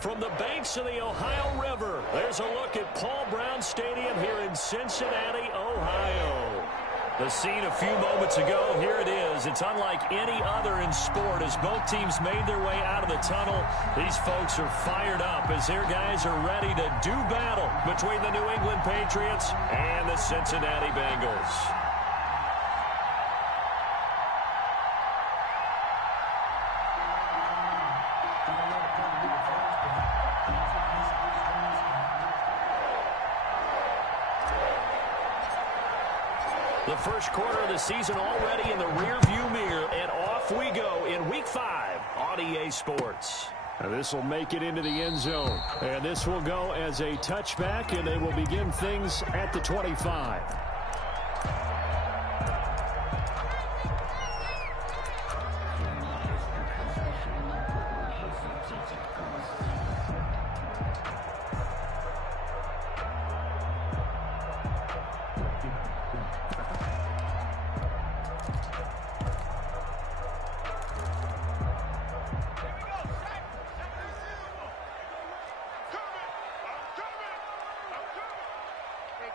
From the banks of the Ohio River, there's a look at Paul Brown Stadium here in Cincinnati, Ohio. The scene a few moments ago, here it is. It's unlike any other in sport as both teams made their way out of the tunnel. These folks are fired up as their guys are ready to do battle between the New England Patriots and the Cincinnati Bengals. The first quarter of the season already in the rearview mirror, and off we go in Week 5 on EA Sports. And this will make it into the end zone. And this will go as a touchback, and they will begin things at the 25.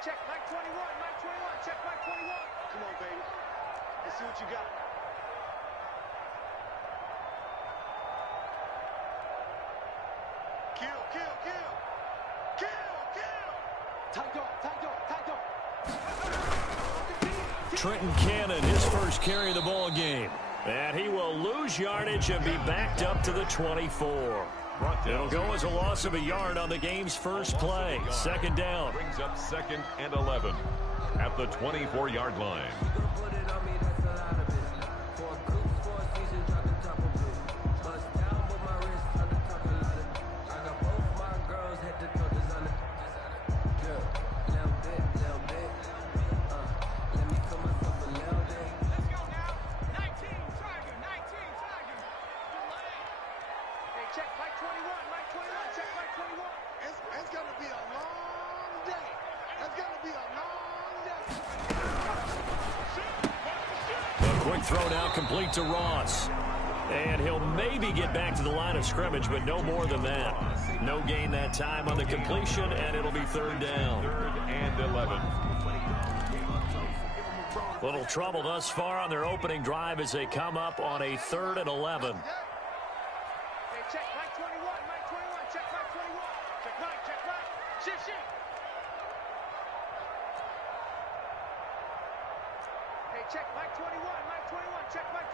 Check Mike 21, Mike 21, check Mike 21. Come on, baby. Let's see what you got. Kill, kill, kill. Kill, kill. Tight dog, tight dog, tight dog. Trenton Cannon, his first carry of the ball game. And he will lose yardage and be backed up to the 24. It'll go as a loss of a yard on the game's first play. Second down. Brings up 2nd and 11 at the 24-yard line. Check Mike 21, Mike 21, check Mike 21. It's going to be a long day. It's going to be a long day. A quick throw now complete to Ross. And he'll maybe get back to the line of scrimmage, but no more than that. No gain that time on the completion, and it'll be third down. 3rd and 11. Little trouble thus far on their opening drive as they come up on a 3rd and 11. Check Mike 21, Mike 21, check Mike 21. Check Mike, check Mike. Shift, shift. Hey, check Mike 21, Mike 21, check Mike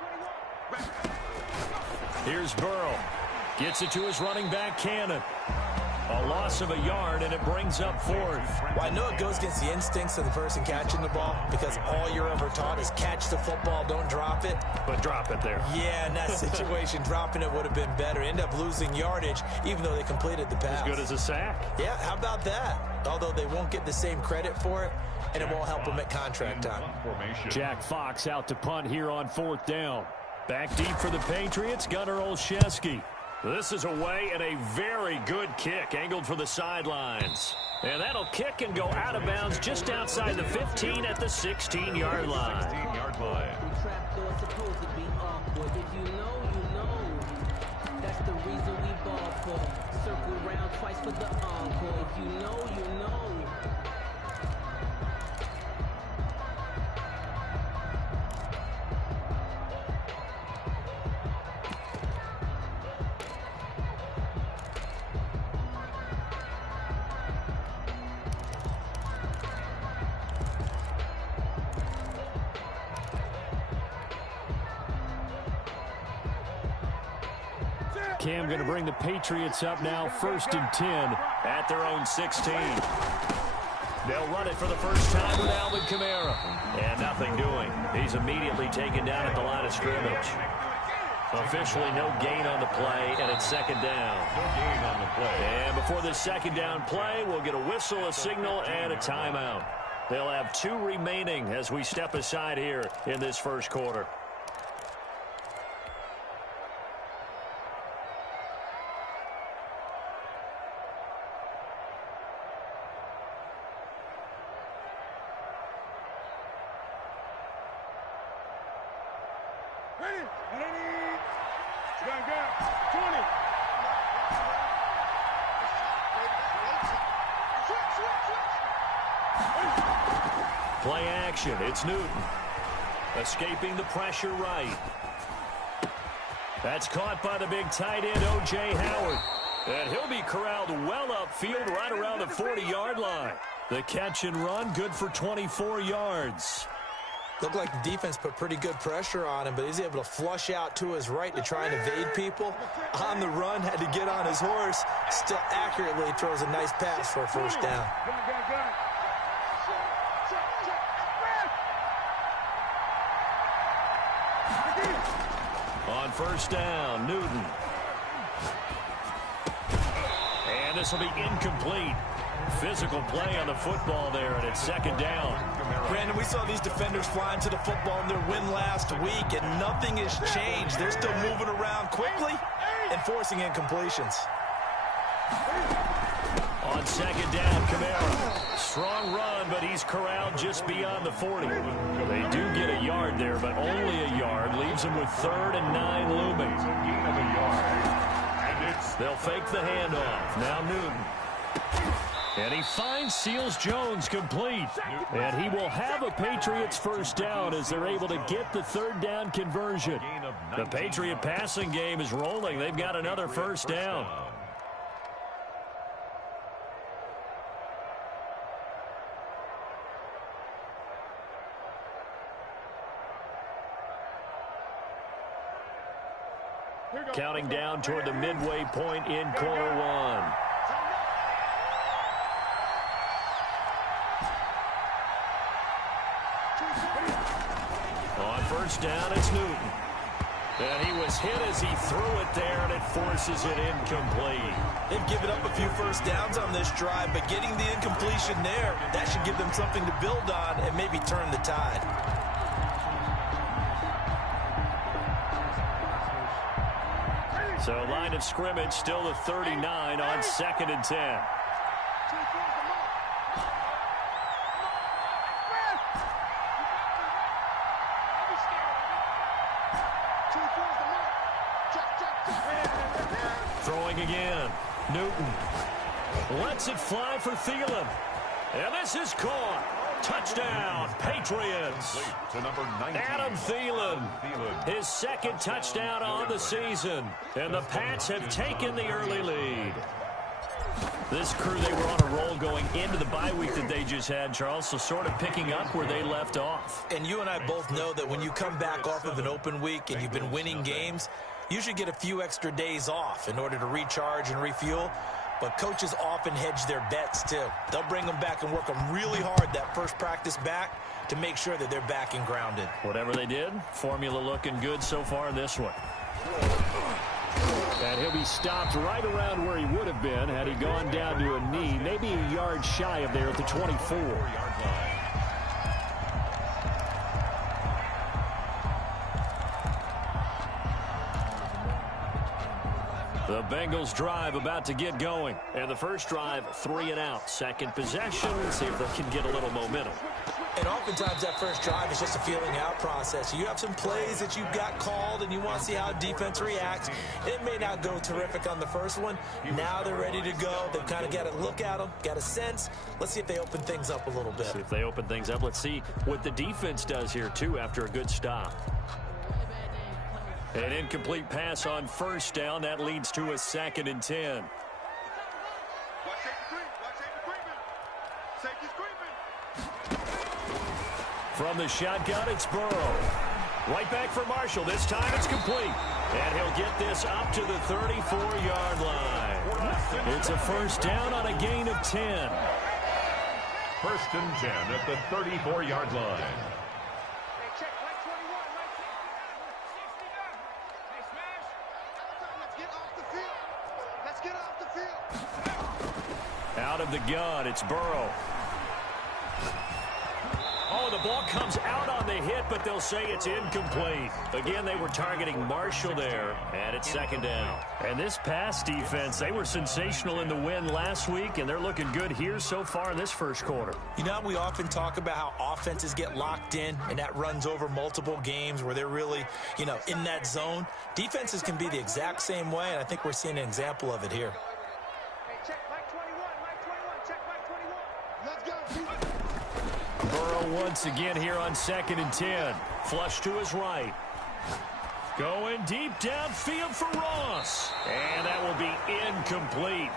21. Here's Burrow. Gets it to his running back, Cannon. A loss of a yard, and it brings up 4th. Well, I know it goes against the instincts of the person catching the ball because all you're ever taught is catch the football, don't drop it. But drop it there. Yeah, in that situation, dropping it would have been better. End up losing yardage, even though they completed the pass. As good as a sack. Yeah, how about that? Although they won't get the same credit for it, and it won't help them at contract time. Jack Fox out to punt here on 4th down. Back deep for the Patriots, Gunnar Olszewski. This is away and a very good kick angled for the sidelines. And that'll kick and go out of bounds just outside the 15 at the 16-yard line. 16-yard line. Trapdoor supposed to be awkward. If you know, you know. That's the reason we ball for. Circle round twice for the encore. If you know, you know. Cam going to bring the Patriots up now, 1st and 10 at their own 16. They'll run it for the first time with Alvin Kamara. And nothing doing. He's immediately taken down at the line of scrimmage. Officially no gain on the play, and it's 2nd down. No gain on the play. And before this 2nd down play, we'll get a whistle, a signal, and a timeout. They'll have 2 remaining as we step aside here in this first quarter. Play action. It's Newton. Escaping the pressure right. That's caught by the big tight end, O.J. Howard. And he'll be corralled well upfield right around the 40-yard line. The catch and run, good for 24 yards. Looked like the defense put pretty good pressure on him, but he's able to flush out to his right to try and evade people. On the run, had to get on his horse. Still accurately throws a nice pass for a first down. On first down, Newton. And this will be incomplete. Physical play on the football there, and it's 2nd down. Brandon, we saw these defenders flying to the football in their win last week, and nothing has changed. They're still moving around quickly and forcing incompletions. On 2nd down, Kamara. Strong run, but he's corralled just beyond the 40. They do get a yard there, but only a yard. Leaves them with 3rd and 9 looming. Gain of a yard. And it's They'll fake the handoff. Now Newton. And he finds Seals Jones complete. And he will have a Patriots first down as they're able to get the 3rd down conversion. The Patriot passing game is rolling. They've got another first down. Counting down toward the midway point in quarter 1. On first down, it's Newton. And he was hit as he threw it there, and it forces it incomplete. They've given up a few first downs on this drive, but getting the incompletion there, that should give them something to build on and maybe turn the tide. So line of scrimmage still the 39 on 2nd and 10. Throwing again. Newton lets it fly for Thielen. And this is caught. Touchdown, Patriots. to number 19. Adam Thielen, his 2nd touchdown on the season. And the Pats have taken the early lead. This crew, they were on a roll going into the bye week that they just had, Charles, so sort of picking up where they left off. And you and I both know that when you come back off of an open week and you've been winning games, you should get a few extra days off in order to recharge and refuel. But coaches often hedge their bets, too. They'll bring them back and work them really hard that first practice back to make sure that they're back and grounded. Whatever they did, formula looking good so far in this one. And he'll be stopped right around where he would have been had he gone down to a knee, maybe a yard shy of there at the 24. The Bengals drive about to get going. And the first drive, 3 and out. Second possession, let's see if they can get a little momentum. And oftentimes that first drive is just a feeling out process. You have some plays that you've got called and you want to see how defense reacts. It may not go terrific on the first one. Now they're ready to go. They've kind of got to look at them, got a sense. Let's see if they open things up a little bit. See if they open things up. Let's see what the defense does here, too, after a good stop. An incomplete pass on first down. That leads to a 2nd and 10. From the shotgun, it's Burrow. Right back for Marshall. This time it's complete. And he'll get this up to the 34-yard line. It's a first down on a gain of 10. First and 10 at the 34-yard line. Hey, check, right 21, right 69. Hey, Smash. Let's get off the field. Let's get off the field. Out of the gun, it's Burrow. Oh, the ball comes out on the hit, but they'll say it's incomplete. Again, they were targeting Marshall there, and it's second down. And this pass defense, they were sensational in the win last week, and they're looking good here so far in this first quarter. You know, we often talk about how offenses get locked in, and that runs over multiple games where they're really, in that zone. Defenses can be the exact same way, and I think we're seeing an example of it here. Hey, check, right 21, check, right 21. Let's go. Burrow once again here on 2nd and 10. Flush to his right. Going deep downfield for Ross. And that will be incomplete.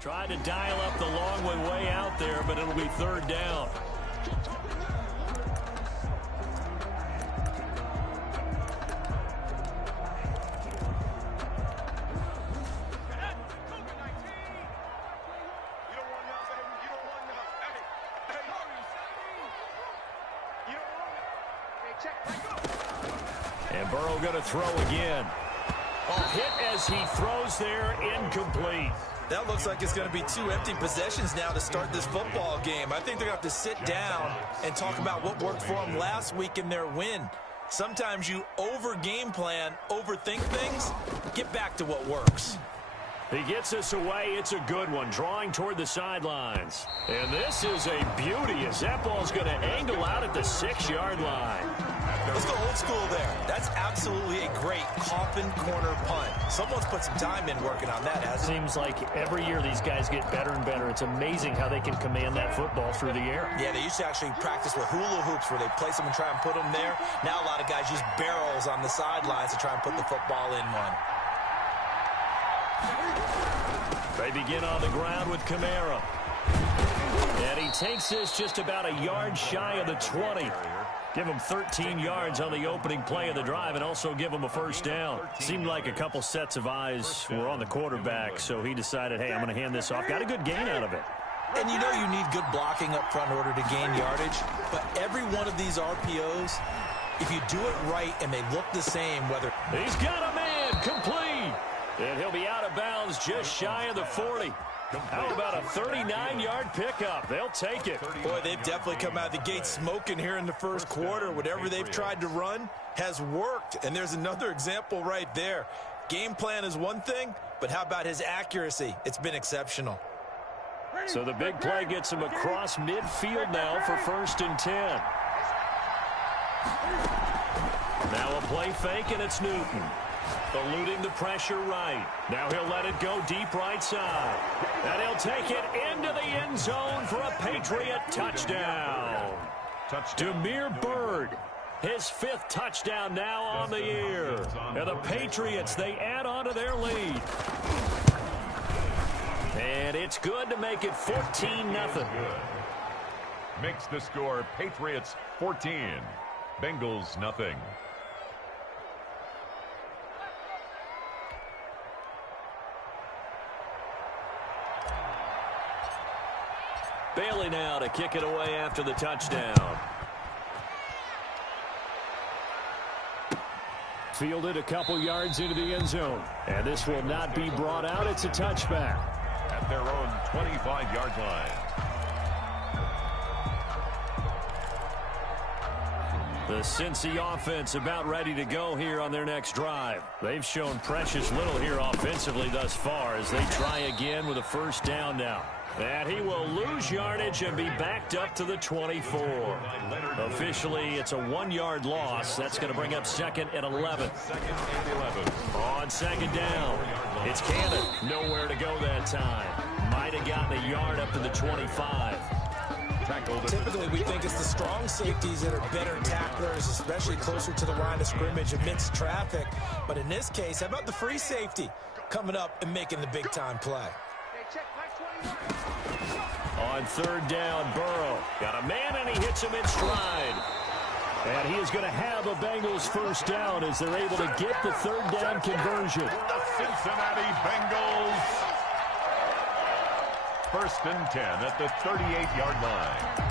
Tried to dial up the long one way out there, but it'll be third down. And Burrow going to throw again. Hit as he throws there, incomplete. That looks like it's going to be 2 empty possessions now to start this football game. I think they're going to have to sit down and talk about what worked for them last week in their win. Sometimes you over-game plan, overthink things, get back to what works. He gets us away. It's a good one, drawing toward the sidelines. And this is a beauty as that ball's going to angle out at the 6-yard line. Let's go old school there. That's absolutely a great coffin corner punt. Someone's put some time in working on that, hasn't it? Seems like every year these guys get better and better. It's amazing how they can command that football through the air. Yeah, they used to actually practice with hula hoops where they place them and try and put them there. Now a lot of guys use barrels on the sidelines to try and put the football in one. They begin on the ground with Kamara. And he takes this just about a yard shy of the 20. Give him 13 yards on the opening play of the drive and also give him a first down. Seemed like a couple sets of eyes were on the quarterback, so he decided, hey, I'm going to hand this off. Got a good gain out of it. And you know you need good blocking up front in order to gain yardage, but every one of these RPOs, if you do it right and they look the same, whether... He's got a man, complete. And he'll be out of bounds just shy of the 40. How about a 39-yard pickup? They'll take it. Boy, they've definitely come out of the gate smoking here in the first quarter. Whatever they've tried to run has worked. And there's another example right there. Game plan is one thing, but how about his accuracy? It's been exceptional. So the big play gets him across midfield now for 1st and 10. Now a play fake, and it's Newton. Eluding the pressure right. Now he'll let it go deep right side. And he'll take it into the end zone for a Patriot touchdown. Demir Bird, his 5th touchdown now on the year. And the Patriots, they add on to their lead. And it's good to make it 14-0. Makes the score Patriots 14, Bengals nothing. Bailey now to kick it away after the touchdown. Fielded a couple yards into the end zone. And this will not be brought out. It's a touchback. At their own 25-yard line. The Cincy offense about ready to go here on their next drive. They've shown precious little here offensively thus far as they try again with a first down now. And he will lose yardage and be backed up to the 24. Officially, it's a 1-yard loss. That's going to bring up 2nd and 11. On 2nd down, it's Cannon. Nowhere to go that time. Might have gotten a yard up to the 25. Typically, we think it's the strong safeties that are better tacklers, especially closer to the line of scrimmage amidst traffic. But in this case, how about the free safety coming up and making the big-time play? On third down, Burrow. Got a man, and he hits him in stride. And he is going to have a Bengals first down as they're able to get the third down conversion. The Cincinnati Bengals. First and 10 at the 38-yard line.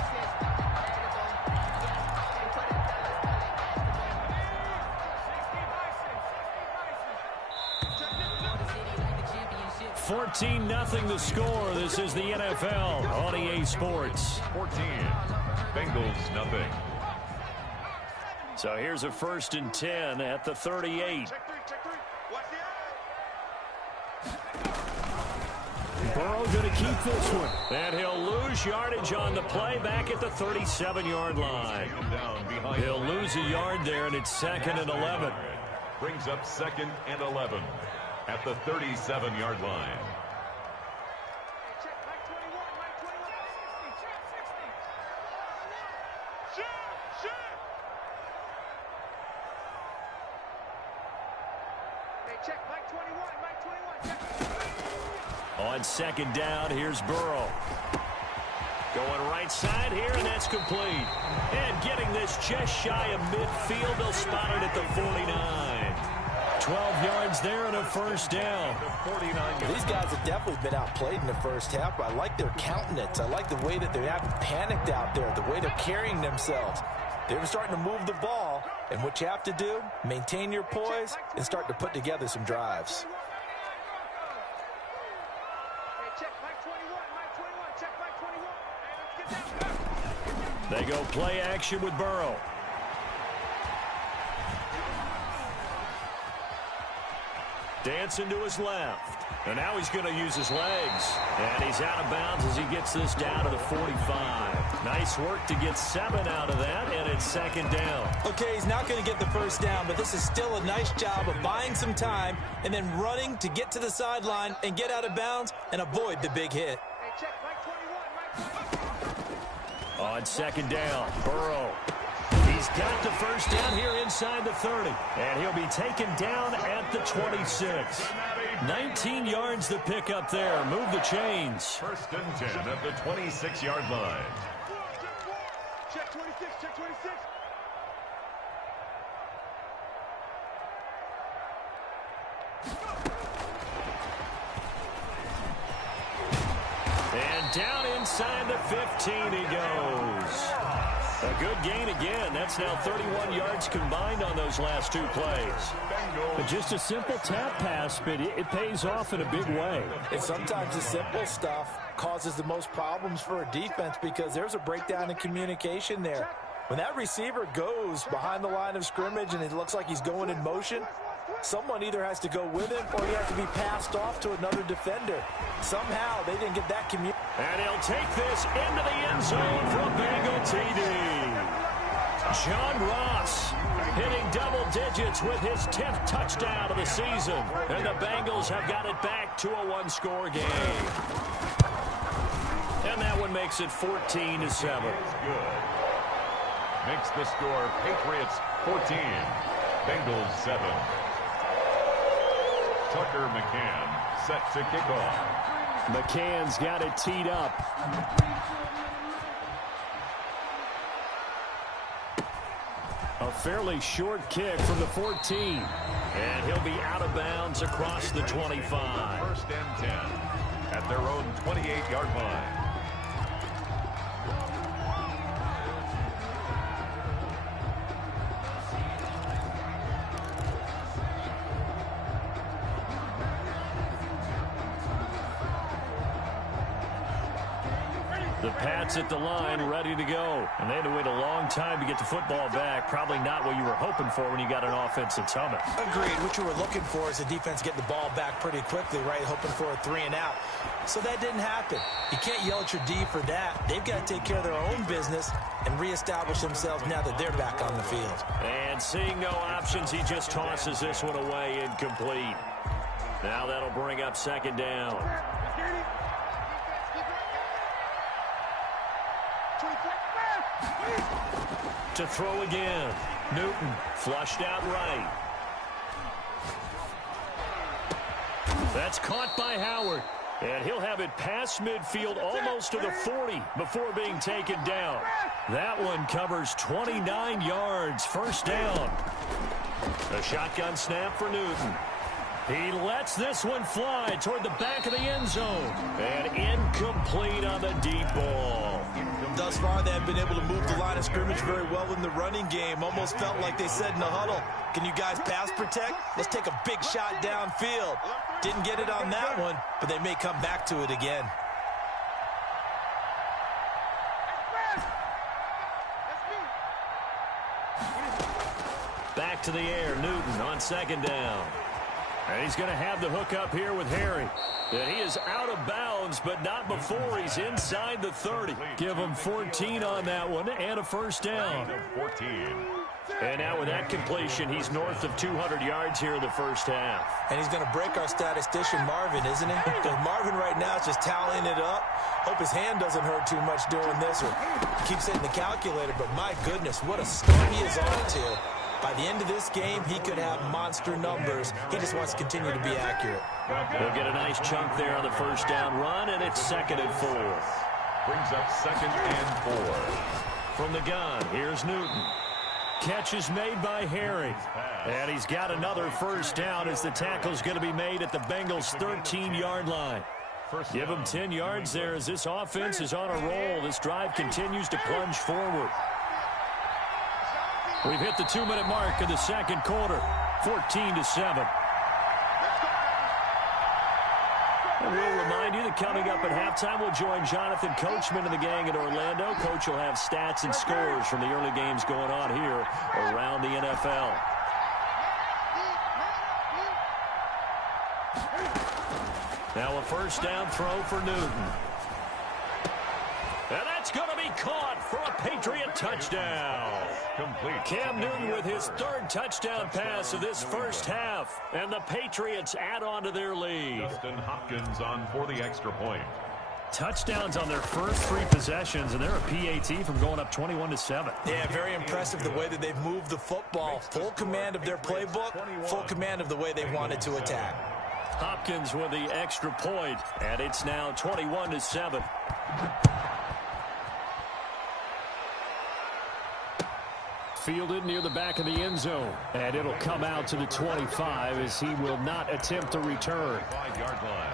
$14-0 the score. This is the NFL on EA Sports. 14. Bengals nothing. So here's a first and 10 at the 38. Burrow going to keep this one. And he'll lose yardage on the play back at the 37-yard line. He'll lose a yard there, and it's second and 11. Brings up second and 11 at the 37-yard line. On second down, here's Burrow. Going right side here, and that's complete. And getting this just shy of midfield, they'll spot it at the 49. 12 yards there and a first down. These guys have definitely been outplayed in the first half, but I like their countenance. I like the way that they haven't panicked out there, the way they're carrying themselves. They're starting to move the ball, and what you have to do, maintain your poise and start to put together some drives. They go play action with Burrow. Dancing to his left. And now he's going to use his legs. And he's out of bounds as he gets this down to the 45. Nice work to get 7 out of that, and it's second down. Okay, he's not going to get the first down, but this is still a nice job of buying some time and then running to get to the sideline and get out of bounds and avoid the big hit. On second down, Burrow. He's got the first down here inside the 30. And he'll be taken down at the 26. 19 yards to pick up there. Move the chains. First and 10 at the 26-yard line. Check 26, check 26. And down inside the 15 he goes. A good gain again. That's now 31 yards combined on those last two plays. Just a simple tap pass, but it pays off in a big way. And sometimes the simple stuff causes the most problems for a defense because there's a breakdown in communication there. When that receiver goes behind the line of scrimmage and it looks like he's going in motion, someone either has to go with him or he has to be passed off to another defender. Somehow they didn't get that communication. And he'll take this into the end zone for a Bengal TD. John Ross hitting double digits with his 10th touchdown of the season. And the Bengals have got it back to a one-score game. And that one makes it 14-7. Good. Makes the score Patriots 14, Bengals 7. Tucker McCann set to kick off. McCann's got it teed up. A fairly short kick from the 14. And he'll be out of bounds across the 25. First and 10 at their own 28-yard line. The Pats at the line, ready to go. And they had to wait a long time to get the football back. Probably not what you were hoping for when you got an offense that's humming. Agreed. What you were looking for is the defense getting the ball back pretty quickly, right? Hoping for a 3-and-out. So that didn't happen. You can't yell at your D for that. They've got to take care of their own business and reestablish themselves now that they're back on the field. And seeing no options, he just tosses this one away incomplete. Now that'll bring up second down. To throw again. Newton flushed out right. That's caught by Howard. And he'll have it past midfield almost to the 40 before being taken down. That one covers 29 yards. First down. A shotgun snap for Newton. He lets this one fly toward the back of the end zone. And incomplete on the deep ball. Thus far, they have been able to move the line of scrimmage very well in the running game. Almost felt like they said in the huddle, can you guys pass protect? Let's take a big shot downfield. Didn't get it on that one, but they may come back to it again. Back to the air, Newton on second down. And he's going to have the hook up here with Harry. And he is out of bounds, but not before he's inside the 30. Give him 14 on that one and a first down. 14. And now with that completion, he's north of 200 yards here in the first half. And he's going to break our statistician Marvin, isn't he? Because Marvin right now is just tallying it up. Hope his hand doesn't hurt too much doing this, or keeps hitting the calculator. But my goodness, what a start he is on to. By the end of this game, he could have monster numbers. He just wants to continue to be accurate. He'll get a nice chunk there on the first down run, and it's 2nd and 4. Brings up 2nd and 4. From the gun, here's Newton. Catch is made by Harry. And he's got another first down as the tackle's going to be made at the Bengals' 13-yard line. Give him 10 yards there as this offense is on a roll. This drive continues to plunge forward. We've hit the 2-minute mark in the second quarter, 14-7. And we'll remind you that coming up at halftime, we'll join Jonathan Coachman and the gang in Orlando. Coach will have stats and scores from the early games going on here around the NFL. Now a first down throw for Newton. And that's going to be caught for a Patriot touchdown. Complete. Cam Newton with his 3rd touchdown pass of this first half. And the Patriots add on to their lead. Justin Hopkins on for the extra point. Touchdowns on their first 3 possessions, and they're a PAT from going up 21-7. Yeah, very impressive the way that they've moved the football. Full command of their playbook, full command of the way they wanted to attack. Hopkins with the extra point, and it's now 21-7. Fielded near the back of the end zone, and it'll come out to the 25 as he will not attempt to return. 5-yard line.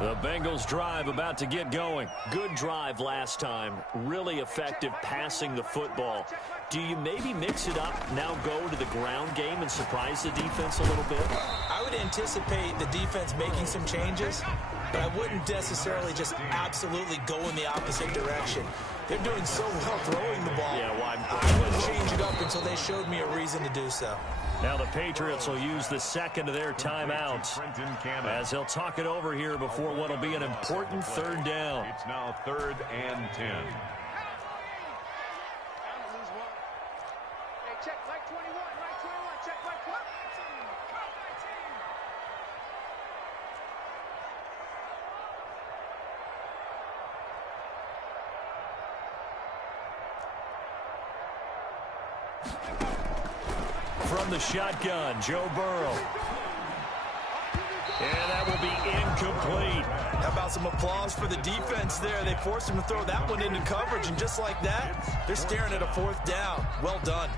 The Bengals drive about to get going. Good drive last time. Really effective passing the football. Do you maybe mix it up, now go to the ground game and surprise the defense a little bit? I would anticipate the defense making some changes, but I wouldn't necessarily just absolutely go in the opposite direction. They're doing so well throwing the ball. Yeah, well, I wouldn't change it up until they showed me a reason to do so. Now the Patriots will use the second of their timeouts as they'll talk it over here before what will be an important 3rd down. It's now 3rd and 10. Check Mike 21, Mike 21, check Mike 21. From the shotgun, Joe Burrow. And that will be incomplete. How about some applause for the defense there? They forced him to throw that one into coverage, and just like that, they're staring at a 4th down. Well done.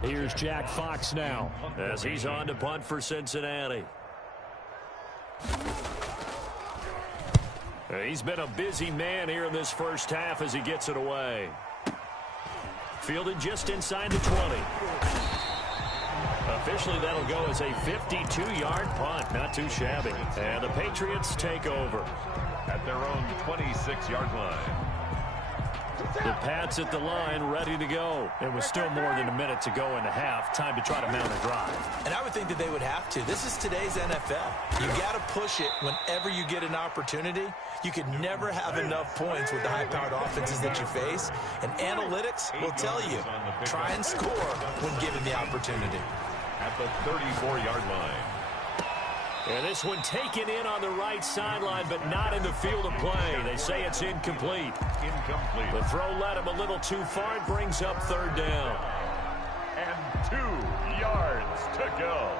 Here's Jack Fox now as he's on to punt for Cincinnati. He's been a busy man here in this first half as he gets it away. Fielded just inside the 20. Officially, that'll go as a 52-yard punt. Not too shabby. And the Patriots take over At their own 26-yard line. The Pats at the line, ready to go. It was still more than a minute to go in the half. Time to try to mount a drive. And I would think that they would have to. This is today's NFL. You got to push it whenever you get an opportunity. You could never have enough points with the high-powered offenses that you face. And analytics will tell you, try and score when given the opportunity. At the 34-yard line. And this one taken in on the right sideline, but not in the field of play. They say it's incomplete. Incomplete. The throw led him a little too far. It brings up third down. And 2 yards to go.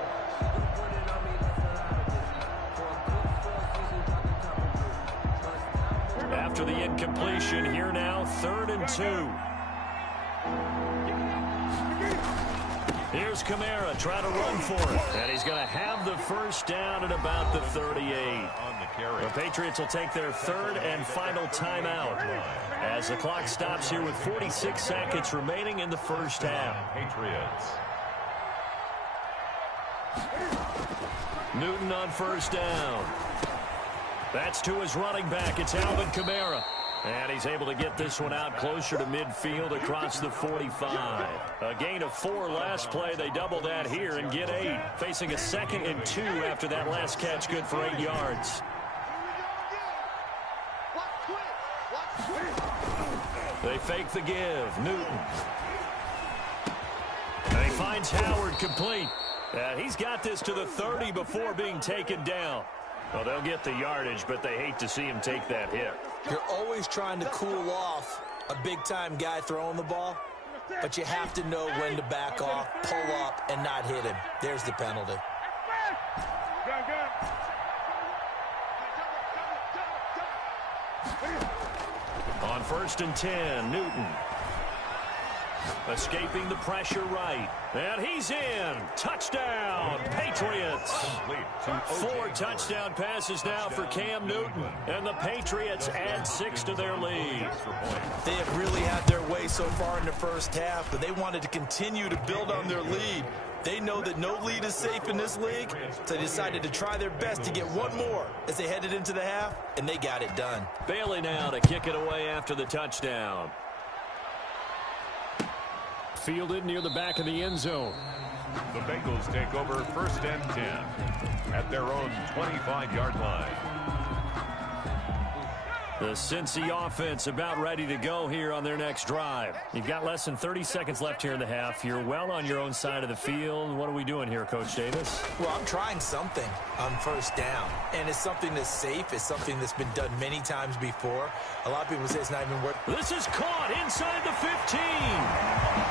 After the incompletion, here now, 3rd and 2. Here's Kamara trying to run for it. And he's going to have the first down at about the 38. The Patriots will take their 3rd and final timeout as the clock stops here with 46 seconds remaining in the first half. Patriots. Newton on first down. That's to his running back. It's Alvin Kamara. And he's able to get this one out closer to midfield across the 45. A gain of 4 last play. They double that here and get 8. Facing a 2nd and 2 after that last catch, good for 8 yards. They fake the give. Newton. And he finds Howard complete. And he's got this to the 30 before being taken down. Well, they'll get the yardage, but they hate to see him take that hit. You're always trying to cool off a big-time guy throwing the ball, but you have to know when to back off, pull up, and not hit him. There's the penalty. On 1st and 10, Newton. Escaping the pressure right. And he's in. Touchdown, Patriots. 4 touchdown passes now for Cam Newton. And the Patriots add 6 to their lead. They have really had their way so far in the first half, but they wanted to continue to build on their lead. They know that no lead is safe in this league, so they decided to try their best to get one more as they headed into the half, and they got it done. Bailey now to kick it away after the touchdown. Fielded near the back of the end zone. The Bengals take over 1st and 10 at their own 25-yard line. The Cincy offense about ready to go here on their next drive. You've got less than 30 seconds left here in the half. You're well on your own side of the field. What are we doing here, Coach Davis? Well, I'm trying something on first down, and it's something that's safe. It's something that's been done many times before. A lot of people say it's not even worth. This is caught inside the 15.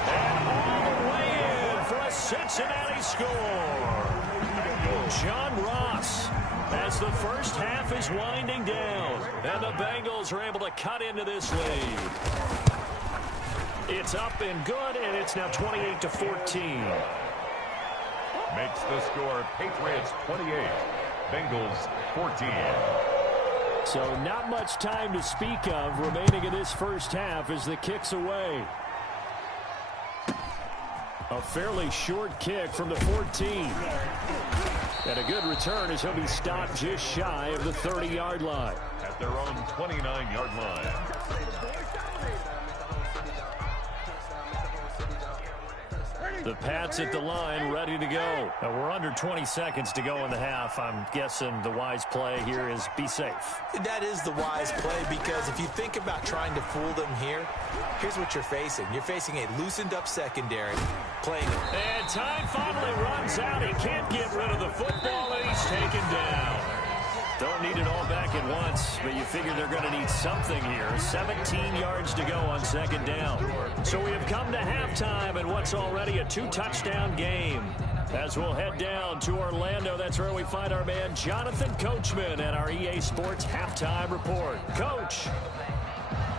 And all the way in for a Cincinnati score. John Ross, as the first half is winding down, and the Bengals are able to cut into this lead. It's up and good, and it's now 28-14. Makes the score Patriots 28, Bengals 14. So not much time to speak of remaining in this first half as the kick's away. A fairly short kick from the 14. And a good return as he'll be stopped just shy of the 30-yard line. At their own 29-yard line. The Pats at the line, ready to go. Now we're under 20 seconds to go in the half. I'm guessing the wise play here is be safe. That is the wise play, because if you think about trying to fool them here, here's what you're facing. You're facing a loosened-up secondary playing. And time finally runs out. He can't get rid of the football, and he's taken down. Don't need it all back at once, but you figure they're going to need something here. 17 yards to go on 2nd down. So we have come to halftime in what's already a 2-touchdown game. As we'll head down to Orlando, that's where we find our man Jonathan Coachman at our EA Sports Halftime Report. Coach.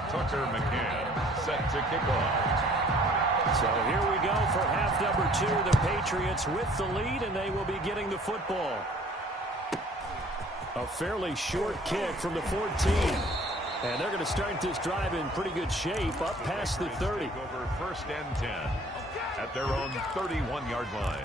Tucker McCann set to kick off. So here we go for half number 2. The Patriots with the lead, and they will be getting the football. A fairly short kick from the 14. And they're going to start this drive in pretty good shape, up past the 30. Over 1st and 10 at their own 31-yard line.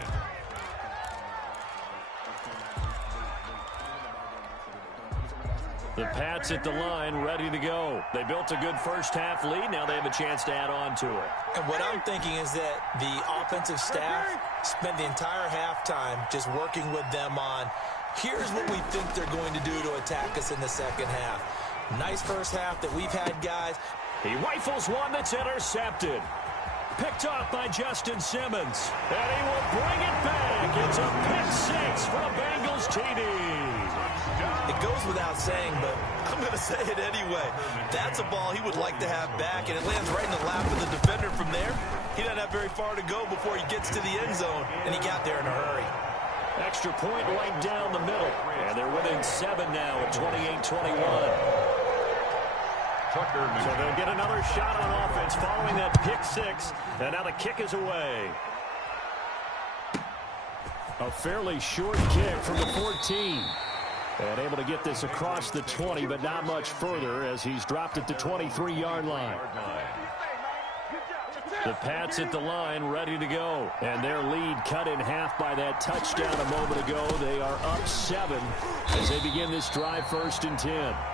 The Pats at the line, ready to go. They built a good first-half lead. Now they have a chance to add on to it. And what I'm thinking is that the offensive staff spent the entire halftime just working with them on, here's what we think they're going to do to attack us in the second half. Nice first half that we've had, guys. He rifles one that's intercepted. Picked off by Justin Simmons. And he will bring it back. It's a pick six for a Bengals TD. It goes without saying, but I'm going to say it anyway. That's a ball he would like to have back, and it lands right in the lap of the defender from there. He doesn't have very far to go before he gets to the end zone, and he got there in a hurry. Extra point right down the middle. And they're within 7 now at 28-21. So they'll get another shot on offense following that pick six. And now the kick is away. A fairly short kick from the 14. And able to get this across the 20, but not much further as he's dropped it to 23-yard line. The Pats at the line, ready to go. And their lead cut in half by that touchdown a moment ago. They are up 7 as they begin this drive, 1st and 10.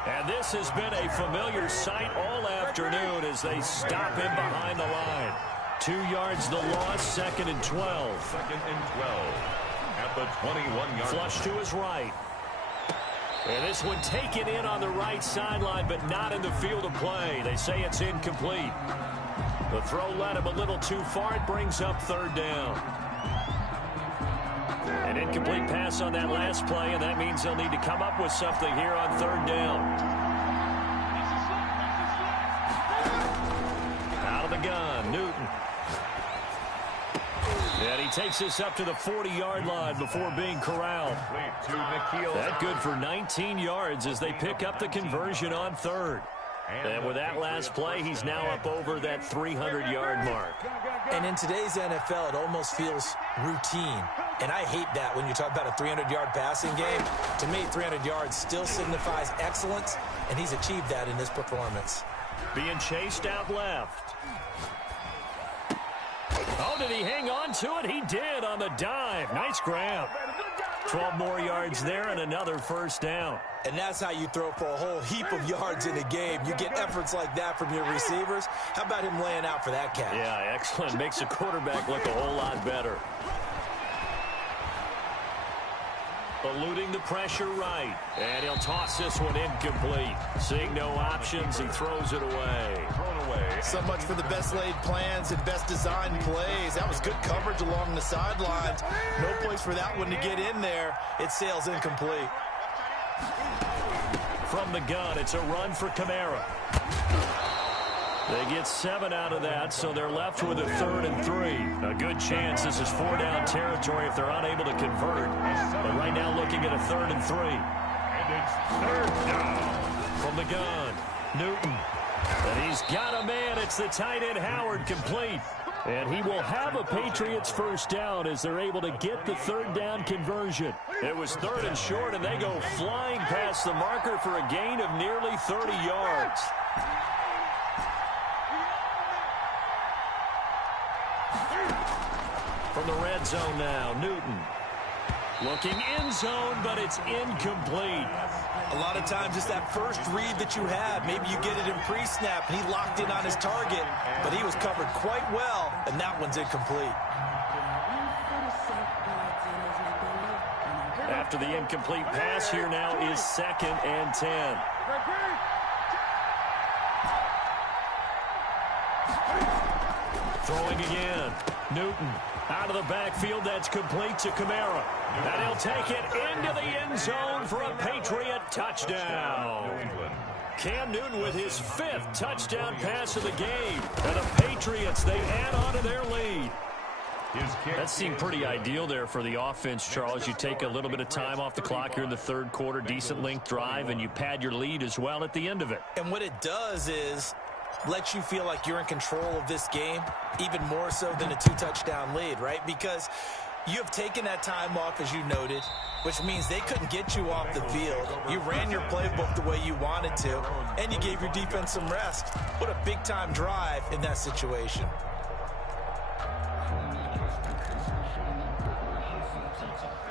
And this has been a familiar sight all afternoon as they stop him behind the line. 2 yards the loss, 2nd and 12. 2nd and 12 at the 21-yard. Flush to his right. And this one taken in on the right sideline, but not in the field of play. They say it's incomplete. The throw led him a little too far. It brings up 3rd down. An incomplete pass on that last play, and that means they'll need to come up with something here on 3rd down. Out of the gun, Newton. And he takes this up to the 40-yard line before being corralled. That good for 19 yards as they pick up the conversion on 3rd. And with that last play, he's now up over that 300-yard mark. And in today's NFL, it almost feels routine. And I hate that when you talk about a 300-yard passing game. To me, 300 yards still signifies excellence, and he's achieved that in this performance. Being chased out left. Oh, did he hang on to it? He did on the dive. Nice grab. 12 more yards there and another 1st down. And that's how you throw for a whole heap of yards in a game. You get efforts like that from your receivers. How about him laying out for that catch? Yeah, excellent. Makes the quarterback look a whole lot better. Eluding the pressure right. And he'll toss this one incomplete. Seeing no options, he throws it away. So much for the best laid plans and best designed plays. That was good coverage along the sidelines. No place for that one to get in there. It sails incomplete. From the gun, it's a run for Kamara. They get 7 out of that, so they're left with a 3rd and 3. A good chance this is 4-down territory if they're unable to convert. But right now looking at a 3rd and 3. And it's 3rd down. From the gun, Newton. And he's got a man. It's the tight end Howard, complete. And he will have a Patriots 1st down as they're able to get the 3rd down conversion. It was 3rd and short, and they go flying past the marker for a gain of nearly 30 yards. From the red zone now, Newton. Looking in zone, but it's incomplete. A lot of times it's that first read that you have. Maybe you get it in pre-snap, and he locked in on his target, but he was covered quite well, and that one's incomplete. After the incomplete pass, here now is 2nd and 10. Throwing again. Newton out of the backfield. That's complete to Kamara. And he'll take it into the end zone for a Patriot touchdown. Cam Newton with his 5th touchdown pass of the game. And the Patriots, they add on to their lead. That seemed pretty ideal there for the offense, Charles. You take a little bit of time off the clock here in the 3rd quarter, decent length drive, and you pad your lead as well at the end of it. And what it does is lets you feel like you're in control of this game, even more so than a 2-touchdown lead, right? Because you have taken that time off, as you noted, which means they couldn't get you off the field. You ran your playbook the way you wanted to, and you gave your defense some rest. What a big-time drive in that situation.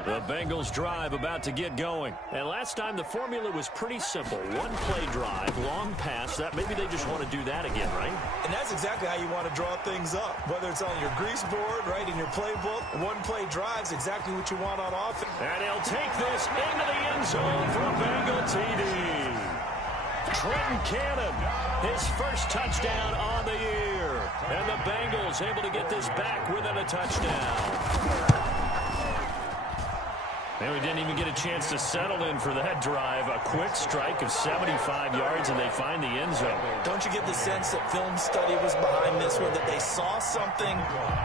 The Bengals drive about to get going. And last time the formula was pretty simple. One play drive, long pass. That maybe they just want to do that again, right? And that's exactly how you want to draw things up. Whether it's on your grease board, right, in your playbook, one play drive's exactly what you want on offense. And he'll take this into the end zone for a Bengal TD. Trenton Cannon, his first touchdown on the year. And the Bengals able to get this back within a touchdown. And we didn't even get a chance to settle in for that drive. A quick strike of 75 yards, and they find the end zone. Don't you get the sense that film study was behind this one, that they saw something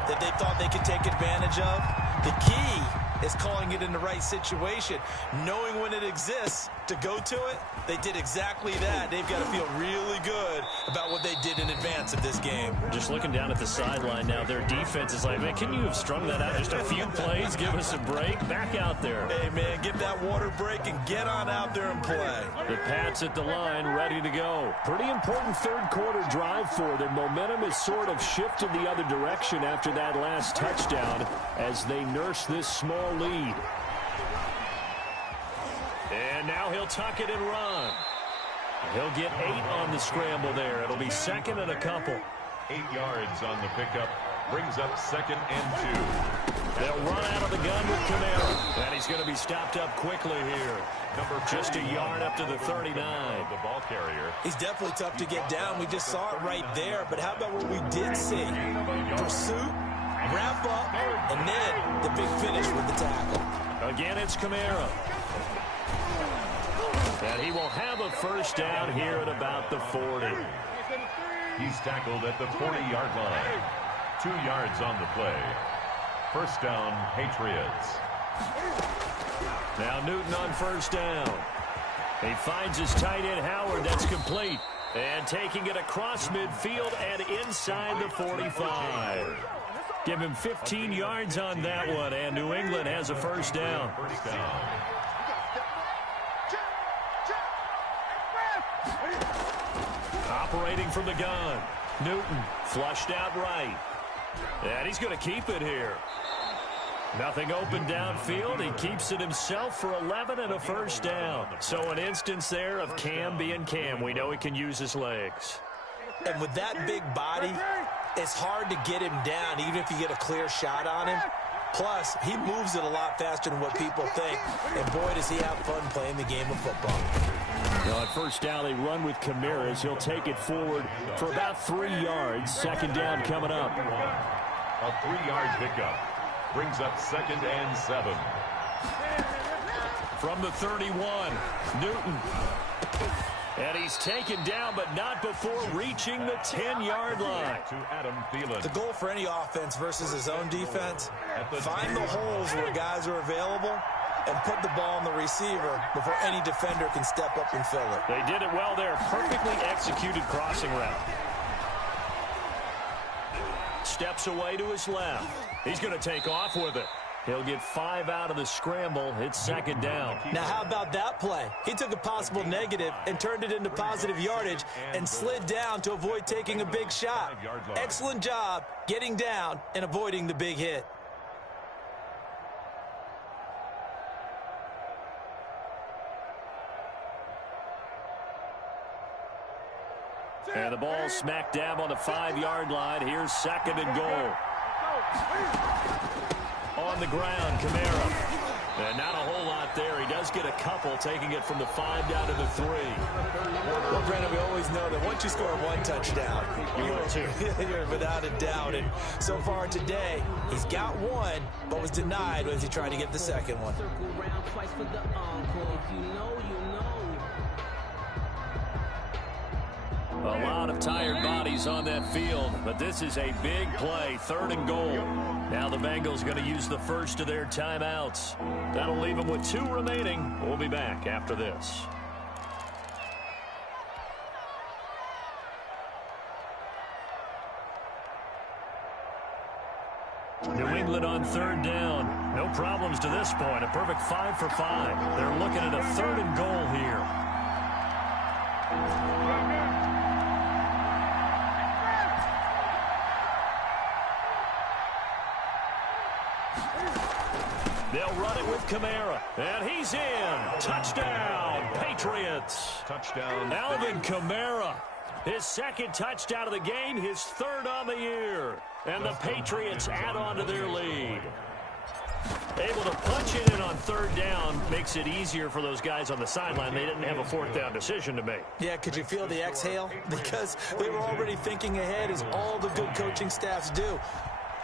that they thought they could take advantage of? The key is calling it in the right situation, knowing when it exists to go to it. They did exactly that. They've got to feel really good about what they did in advance of this game. Just looking down at the sideline now, their defense is like, man, can you have strung that out just a few plays? Give us a break. Back out there. Hey, man, give that water break and get on out there and play. The Pats at the line, ready to go. Pretty important third quarter drive for them. Momentum has sort of shifted the other direction after that last touchdown as they nurse this small lead. And now he'll tuck it and run. He'll get 8 on the scramble there. It'll be second and a couple. 8 yards on the pickup. Brings up 2nd and 2. They'll run out of the gun with Kamara. And he's going to be stopped up quickly here. Just a yard up to the 39. The ball carrier. He's definitely tough to get down. We just saw it right there. But how about what we did see? Pursuit, wrap up, and then the big finish with the tackle. Again, it's Kamara. And he will have a first down here at about the 40. He's tackled at the 40-yard line. 2 yards on the play. First down, Patriots. Now Newton on first down. He finds his tight end Howard. That's complete. And taking it across midfield and inside the 45. Give him 15 yards on that one, and New England has a first down. First down. Operating from the gun. Newton flushed out right. And he's going to keep it here. Nothing open downfield. He keeps it himself for 11 and a first down. So an instance there of Cam being Cam. We know he can use his legs. And with that big body, it's hard to get him down, even if you get a clear shot on him. Plus, he moves it a lot faster than what people think. And boy, does he have fun playing the game of football. Now at first down, they run with Kamara. He'll take it forward for about 3 yards. Second down coming up. A 3-yard pickup. Brings up 2nd and 7. From the 31, Newton. And he's taken down, but not before reaching the 10-yard line. To Adam Thielen. The goal for any offense versus his own defense, find the holes where guys are available and put the ball on the receiver before any defender can step up and fill it. They did it well there. Perfectly executed crossing route. Steps away to his left. He's going to take off with it. He'll get 5 out of the scramble. It's second down. Now, how about that play? He took a possible negative and turned it into positive yardage and slid down to avoid taking a big shot. Excellent job getting down and avoiding the big hit. And the ball smack dab on the 5-yard line. Here's second and goal. On the ground, Kamara. And not a whole lot there. He does get a couple, taking it from the 5 down to the 3. Well, Brandon, we always know that once you score 1 touchdown, you're without a doubt. And so far today, he's got 1, but was denied as he tried to get the second one. A lot of tired bodies on that field, but this is a big play, 3rd and goal. Now the Bengals going to use the first of their timeouts. That'll leave them with 2 remaining. We'll be back after this. New England on 3rd down. No problems to this point. A perfect 5 for 5. They're looking at a 3rd and goal here. They'll run it with Kamara. And he's in. Touchdown, Patriots. Touchdown. Alvin Kamara. His second touchdown of the game, his third on the year. And the Patriots add on to their lead. Able to punch it in on third down makes it easier for those guys on the sideline. They didn't have a fourth down decision to make. Yeah, could you feel the exhale? Because they were already thinking ahead, as all the good coaching staffs do.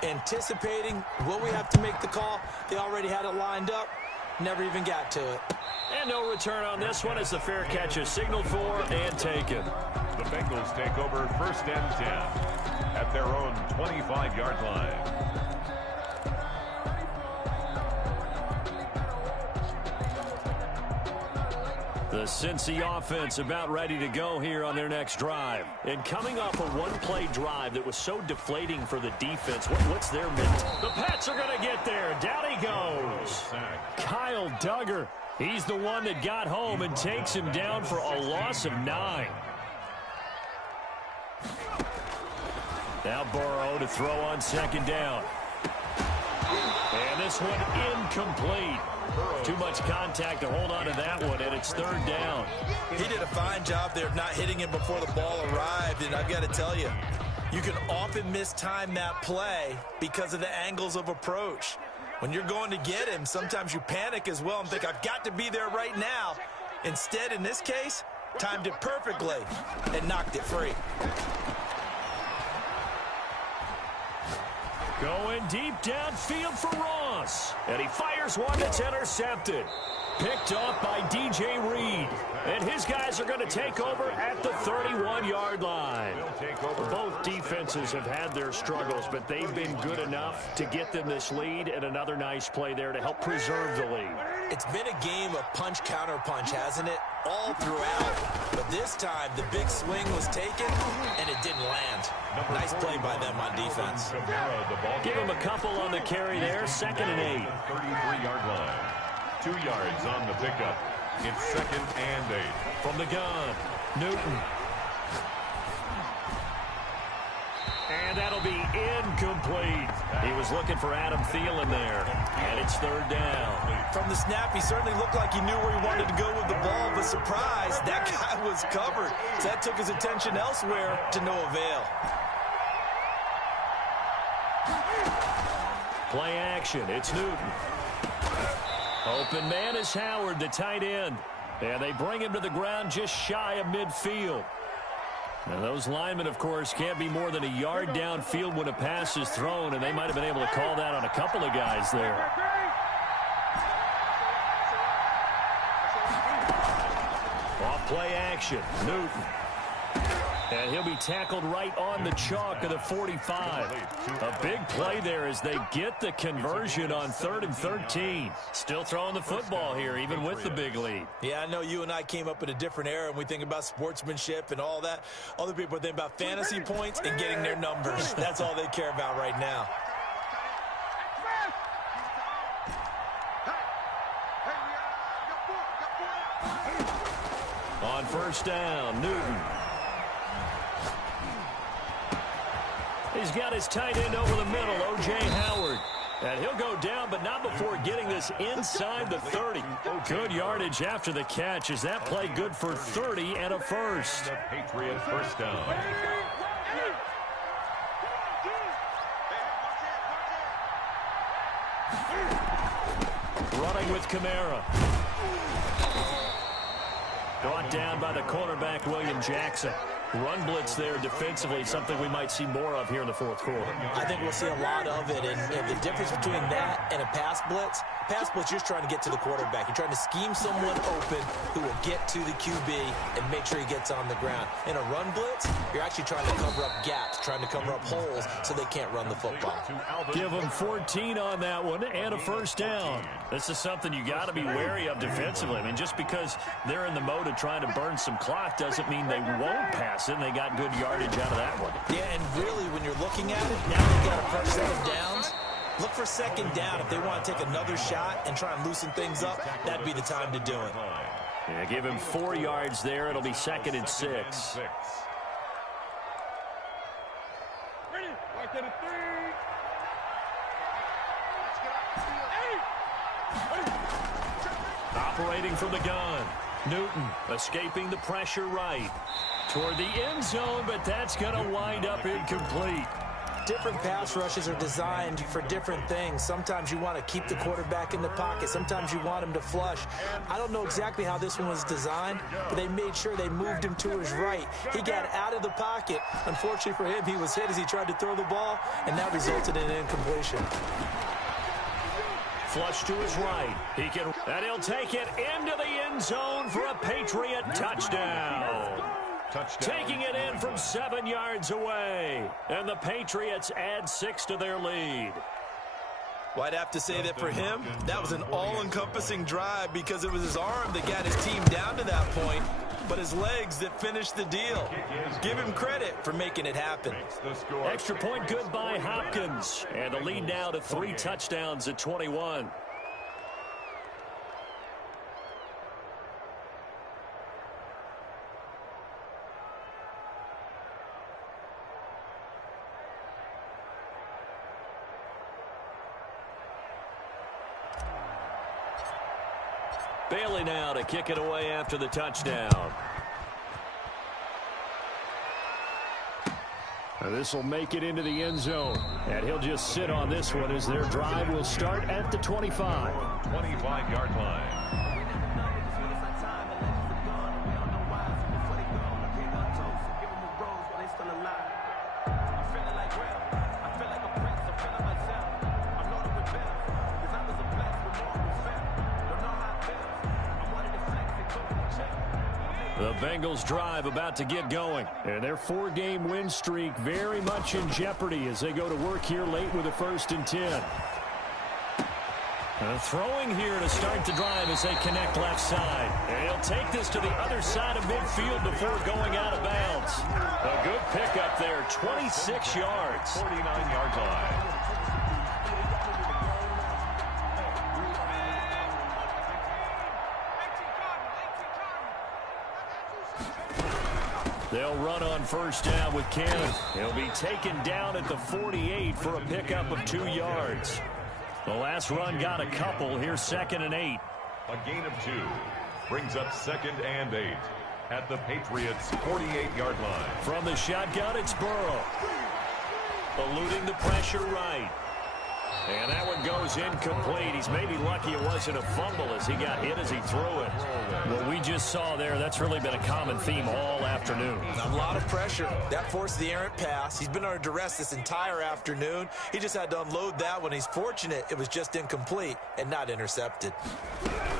Anticipating, will we have to make the call? They already had it lined up. Never even got to it. And no return on this one as the fair catch is signaled for and taken. The Bengals take over 1st and 10 at their own 25-yard line. The Cincy offense about ready to go here on their next drive. And coming off a one-play drive that was so deflating for the defense, what's their mental? The Pats are going to get there. Down he goes. Kyle Duggar. He's the one that got home and takes him down for a loss of 9. Now Burrow to throw on second down. And this one incomplete. Too much contact to hold on to that one, and it's third down. He did a fine job there of not hitting him before the ball arrived, and I've got to tell you, you can often mistime that play because of the angles of approach. When you're going to get him, sometimes you panic as well and think, I've got to be there right now. Instead, in this case, timed it perfectly and knocked it free. Going deep downfield for Ross. And he fires one that's intercepted. Picked off by DJ Reed. And his guys are going to take over at the 31-yard line. Both defenses have had their struggles, but they've been good enough to get them this lead, and another nice play there to help preserve the lead. It's been a game of punch-counter-punch, hasn't it? All throughout. But this time, the big swing was taken, and it didn't land. Nice play by them on defense. Give him a couple on the carry there. 2nd and 8. 33-yard line. 2 yards on the pickup. It's 2nd and 8. From the gun, Newton. And that'll be incomplete. He was looking for Adam Thielen there. And it's third down. From the snap, he certainly looked like he knew where he wanted to go with the ball, but surprise, that guy was covered. So that took his attention elsewhere to no avail. Play action. It's Newton. Open man is Howard, the tight end. And they bring him to the ground just shy of midfield. Now those linemen, of course, can't be more than a yard downfield when a pass is thrown, and they might have been able to call that on a couple of guys there. Off play action, Newton. And he'll be tackled right on the chalk of the 45. A big play there as they get the conversion on 3rd and 13. Still throwing the football here, even with the big lead. Yeah, I know you and I came up in a different era, and we think about sportsmanship and all that. Other people think about fantasy points and getting their numbers. That's all they care about right now. On first down, Newton. He's got his tight end over the middle, O.J. Howard. And he'll go down, but not before getting this inside the 30. Good yardage after the catch. Is that play good for 30 and a first? Patriot first down. Running with Kamara. Brought down by the cornerback, William Jackson. Run blitz there defensively, something we might see more of here in the fourth quarter. I think we'll see a lot of it, and the difference between that and a pass blitz, you're just trying to get to the quarterback. You're trying to scheme someone open who will get to the QB and make sure he gets on the ground. In a run blitz, you're actually trying to cover up gaps, trying to cover up holes so they can't run the football. Give them 14 on that one and a first down. This is something you got to be wary of defensively. I mean, just because they're in the mode of trying to burn some clock doesn't mean they won't pass it. They got good yardage out of that one. Yeah, and really, when you're looking at it, now they've got a first set of downs. Look for second down. If they want to take another shot and try and loosen things up, that'd be the time to do it. Yeah, give him 4 yards there. It'll be 2nd and 6. Operating from the gun. Newton escaping the pressure right. Toward the end zone, but that's going to wind up incomplete. Different pass rushes are designed for different things. Sometimes you want to keep the quarterback in the pocket. Sometimes you want him to flush. I don't know exactly how this one was designed, but they made sure they moved him to his right. He got out of the pocket. Unfortunately for him, he was hit as he tried to throw the ball, and that resulted in an incompletion. Flush to his right. And he'll take it into the end zone for a Patriot touchdown. Taking it in from 7 yards away. And the Patriots add 6 to their lead. Well, I'd have to say that for him, that was an all-encompassing drive because it was his arm that got his team down to that point, but his legs that finished the deal. Give him credit for making it happen. Extra point good by Hopkins. And the lead now to 3 touchdowns at 21. Bailey now to kick it away after the touchdown. This will make it into the end zone. And he'll just sit on this one as their drive will start at the 25. 25-yard line. The Bengals drive about to get going. And their 4-game win streak very much in jeopardy as they go to work here late with a 1st and 10. Throwing here to start the drive as they connect left side. And he'll take this to the other side of midfield before going out of bounds. A good pickup there, 26 yards. 49-yard line. They'll run on 1st down with Cannon. He'll be taken down at the 48 for a pickup of 2 yards. The last run got a couple. Here's 2nd and 8. A gain of 2 brings up 2nd and 8 at the Patriots' 48-yard line. From the shotgun, it's Burrow. Eluding the pressure right. And that one goes incomplete. He's maybe lucky it wasn't a fumble as he got hit as he threw it. What we just saw there, that's really been a common theme all afternoon. A lot of pressure. That forced the errant pass. He's been under duress this entire afternoon. He just had to unload that one. He's fortunate it was just incomplete and not intercepted.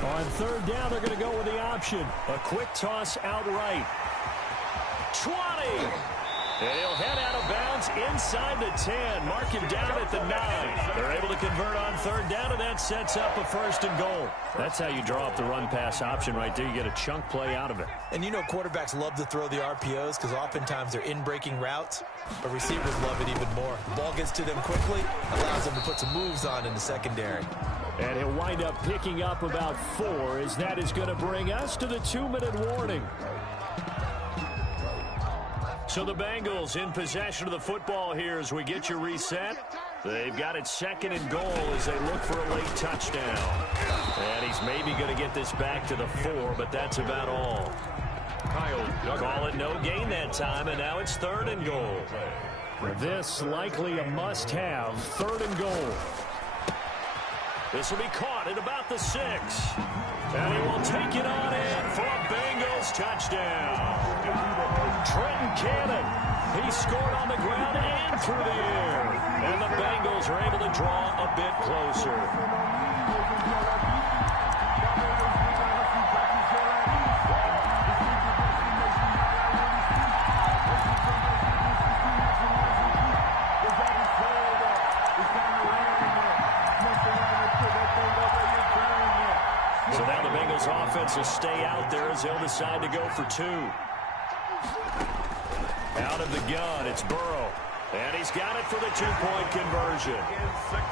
On 3rd down, they're going to go with the option. A quick toss outright. 20! And he'll head out of bounds inside the 10. Mark him down at the 9. They're able to convert on 3rd down, and that sets up a 1st and goal. That's how you draw up the run-pass option right there. You get a chunk play out of it. And you know quarterbacks love to throw the RPOs because oftentimes they're in-breaking routes, but receivers love it even more. The ball gets to them quickly, allows them to put some moves on in the secondary. And he'll wind up picking up about 4 as that is going to bring us to the 2-minute warning. So the Bengals in possession of the football here as we get you reset. They've got it 2nd and goal as they look for a late touchdown. And he's maybe going to get this back to the 4, but that's about all. Call it no gain that time, and now it's 3rd and goal. This likely a must-have, 3rd and goal. This will be caught at about the 6. And he will take it on in for a Bengals touchdown. Trenton Cannon, he scored on the ground and through the air. And the Bengals are able to draw a bit closer. So now the Bengals offense will stay out there as they'll decide to go for 2. Out of the gun, it's Burrow. And he's got it for the 2-point conversion.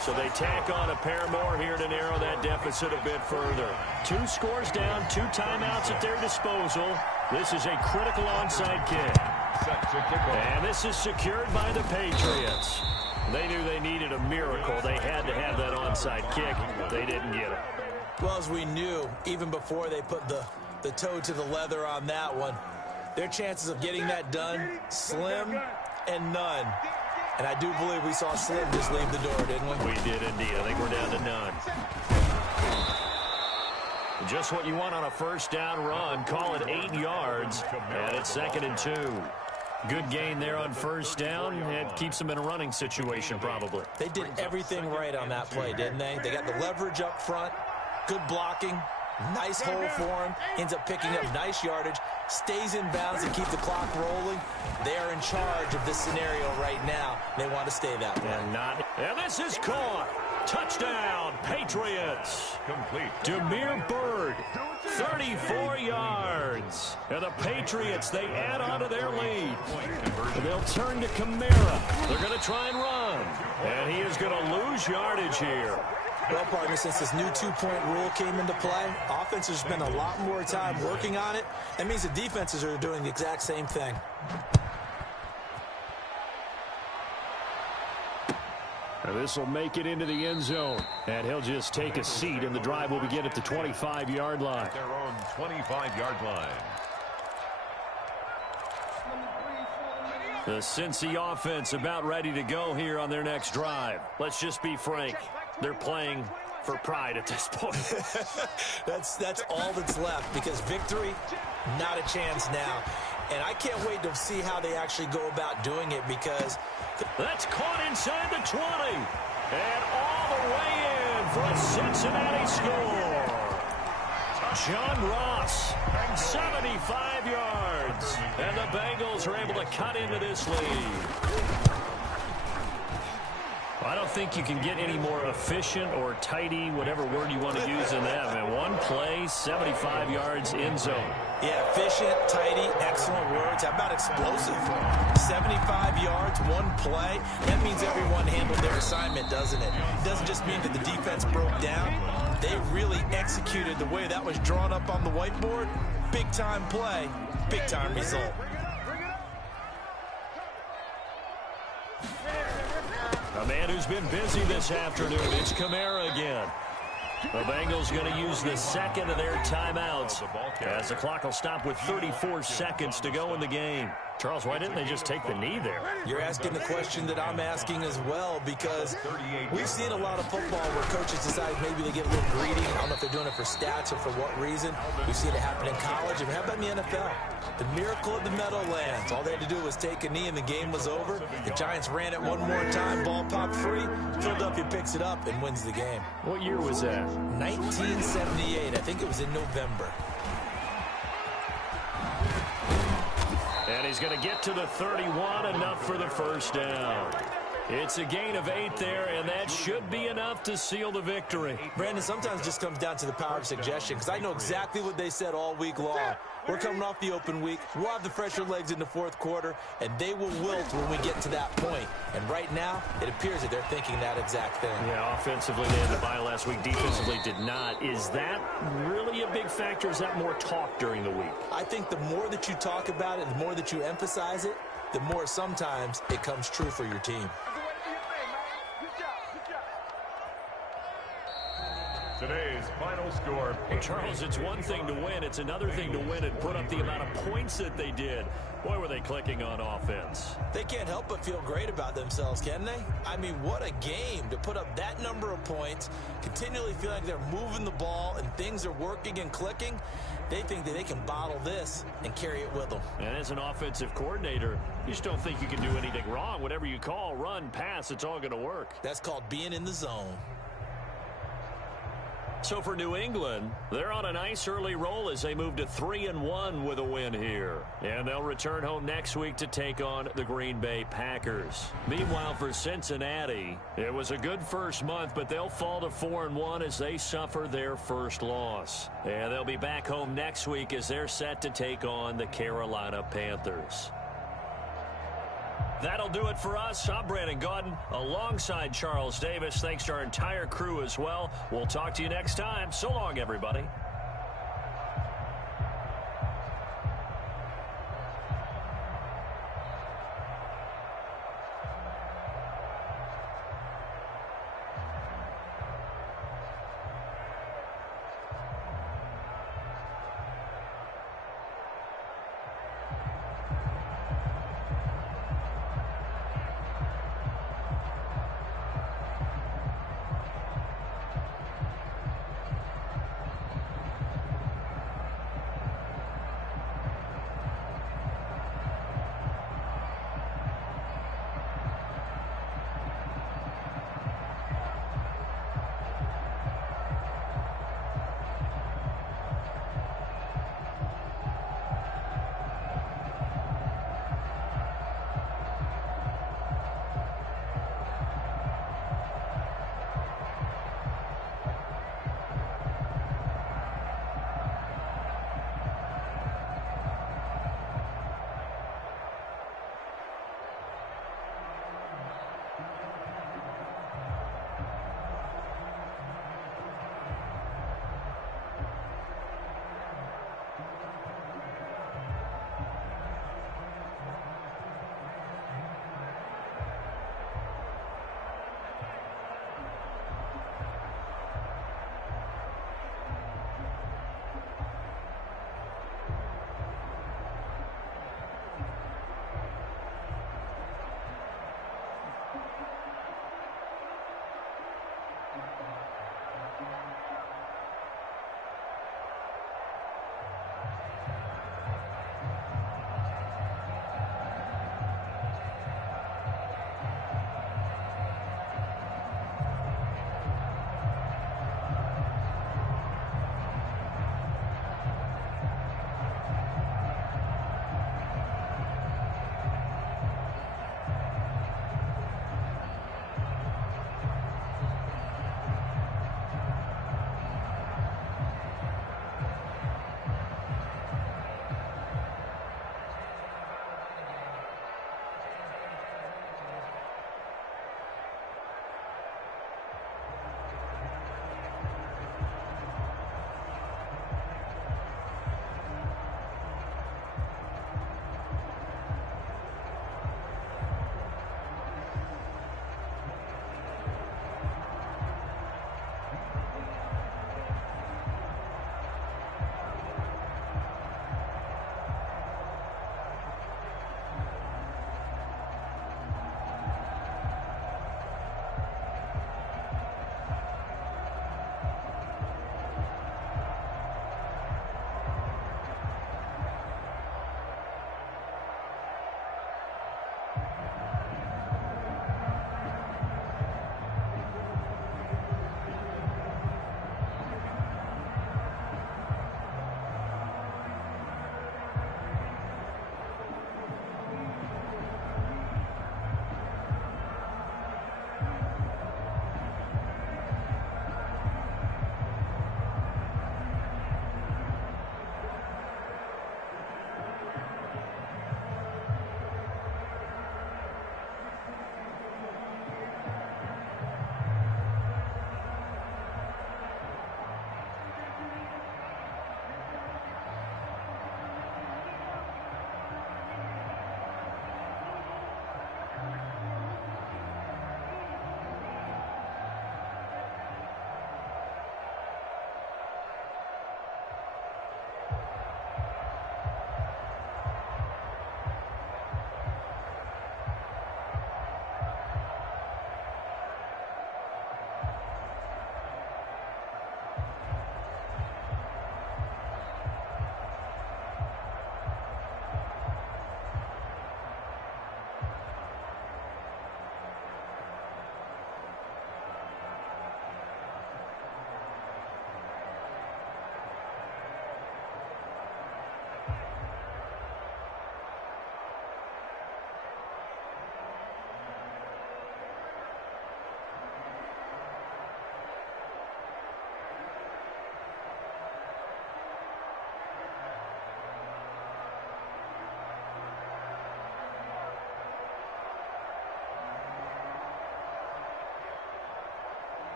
So they tack on a pair more here to narrow that deficit a bit further. 2 scores down, 2 timeouts at their disposal. This is a critical onside kick. And this is secured by the Patriots. They knew they needed a miracle. They had to have that onside kick. They didn't get it. Well, as we knew, even before they put the toe to the leather on that one, their chances of getting that done, slim and none. And I do believe we saw Slim just leave the door, didn't we? We did indeed. I think we're down to none. Just what you want on a first down run. Call it 8 yards, and it's 2nd and 2. Good gain there on first down. It keeps them in a running situation, probably. They did everything right on that play, didn't they? They got the leverage up front, good blocking, nice hole for him, ends up picking up nice yardage, stays in bounds and keep the clock rolling. They are in charge of this scenario right now. They want to stay that way. And this is caught. Touchdown, Patriots. Complete. Demir Bird, 34 yards. And the Patriots, they add on to their lead. They'll turn to Kamara. They're going to try and run. And he is going to lose yardage here. Well, partner, since this new two-point rule came into play, offenses spend a lot more time working on it. That means the defenses are doing the exact same thing. This will make it into the end zone. And he'll just take a seat, and the drive will begin at the 25-yard line. Their own 25-yard line. The Cincy offense about ready to go here on their next drive. Let's just be frank. They're playing for pride at this point. That's all that's left, because victory, not a chance now. And I can't wait to see how they actually go about doing it, because that's caught inside the 20. And all the way in for a Cincinnati score. John Ross, 75 yards. And the Bengals are able to cut into this lead. I don't think you can get any more efficient or tidy, whatever word you want to use in that. And one play, 75 yards in zone. Yeah, efficient, tidy, excellent words. How about explosive? 75 yards, one play. That means everyone handled their assignment, doesn't it? It doesn't just mean that the defense broke down. They really executed the way that was drawn up on the whiteboard. Big-time play, big-time result. A man who's been busy this afternoon, it's Kamara again. The Bengals going to use the second of their timeouts as the clock will stop with 34 seconds to go in the game. Charles, why didn't they just take the knee there? You're asking the question that I'm asking as well, because we've seen a lot of football where coaches decide maybe they get a little greedy. I don't know if they're doing it for stats or for what reason. We've seen it happen in college, and how about in the NFL? The miracle of the Meadowlands. All they had to do was take a knee and the game was over. The Giants ran it one more time, ball popped free. Philadelphia picks it up and wins the game. What year was that? 1978. I think it was in November. And he's going to get to the 31, enough for the first down. It's a gain of 8 there, and that should be enough to seal the victory. Brandon, sometimes it just comes down to the power of suggestion, because I know exactly what they said all week long. We're coming off the open week. We'll have the fresher legs in the fourth quarter, and they will wilt when we get to that point. And right now, it appears that they're thinking that exact thing. Yeah, offensively, they had the bye last week. Defensively, did not. Is that really a big factor? Is that more talk during the week? I think the more that you talk about it, the more that you emphasize it, the more sometimes it comes true for your team. Today's final score. Well, Charles, it's one thing to win. It's another thing to win and put up the amount of points that they did. Boy, were they clicking on offense. They can't help but feel great about themselves, can they? I mean, what a game to put up that number of points, continually feel like they're moving the ball and things are working and clicking. They think that they can bottle this and carry it with them. And as an offensive coordinator, you just don't think you can do anything wrong. Whatever you call, run, pass, it's all going to work. That's called being in the zone. So for New England, they're on a nice early roll as they move to 3-1 with a win here. And they'll return home next week to take on the Green Bay Packers. Meanwhile, for Cincinnati, it was a good first month, but they'll fall to 4-1 as they suffer their first loss. And they'll be back home next week as they're set to take on the Carolina Panthers. That'll do it for us. I'm Brandon Gaudin alongside Charles Davis. Thanks to our entire crew as well. We'll talk to you next time. So long, everybody.